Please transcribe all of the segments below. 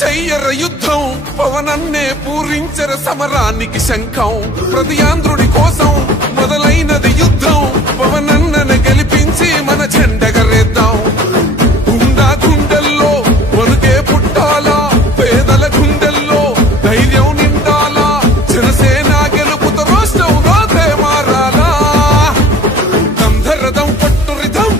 చెయ్యర యుద్ధం పవనన్నే పూరించర సమరానికి శంఖం ప్రతి ఆంధ్రుడి కోసం మొదలైనది యుద్ధం పవనన్నను గెలిపించి మన జెండగరేద్దాం గుండా గుండెల్లో వణుకే పుట్టాలా పేదల గుండెల్లో ధైర్యం నిండాలా జనసేన గెలుపుతో రాష్ట్రం రాతే మారాలా దంధరదం పట్టు రిధం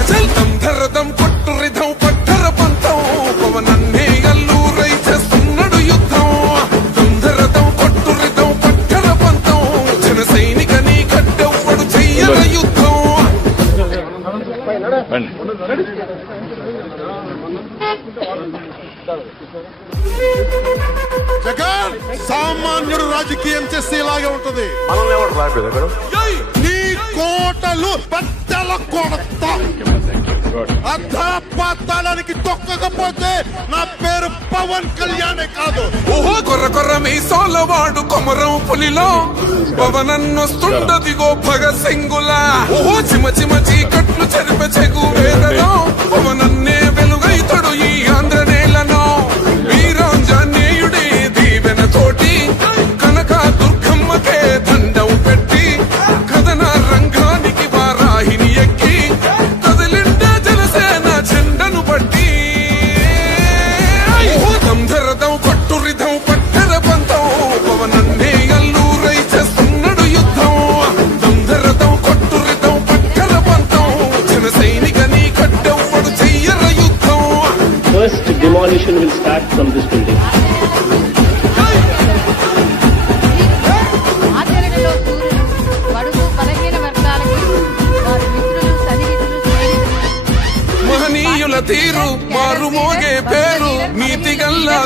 అజల్ దంధరదం పట్టు రిధం పట్టర పంతం పవనన్నే అల్లూరై చేస్తున్నాడు యుద్ధం దంధరదం పట్టు రిధం పట్టర పంతం జన సైనికని కట్టెవ్వడు చెయ్యర యుద్ధం జగన్ సామాన్యుడు రాజకీయం చేస్తే ఇలాగే ఉంటది నీ కోటలు బద్దల కొడతా అర్ధపాతాళానికి తొక్కకపోతే నా పేరు పవన్ కళ్యాణే కాదు ఓహో కొర్ర కొర్ర మీసాలవాడు కొమరం పులిలో పవనన్నొస్తుండదిగో భగత్ సింగులా ఓహో చిమ చిమ చీకట్లు చెరిపే చెగు వేదలో పవనన్నే వెలుగైతడు ఈ ఆంధ్ర నేలను వీరాంజనేయుడి దీవెన తోటి కనక దుర్గమ్మకే దండం పెట్టి కథన రంగానికి వారాహిని ఎక్కి కదిలిండే జనసేన జెండను బట్టి దంధరదం కొట్టు రిధం పట్టర పంతం పవనన్నే అల్లూరై చేస్తున్నాడు యుద్ధం దంధరదం కొట్టు రిధం పట్టర పంతం జన సైనికని కట్టెవ్వడు చెయ్యర యుద్ధం. First demolition will start from this building. ఆచరణలో సూర్యుడు బడుగు బలహీన వర్గాలకి వారి మిత్రులు సన్నిహితులు స్నేహితులు మహనీయుల తీరు మారుమోగే పేరు నీతిగల్లా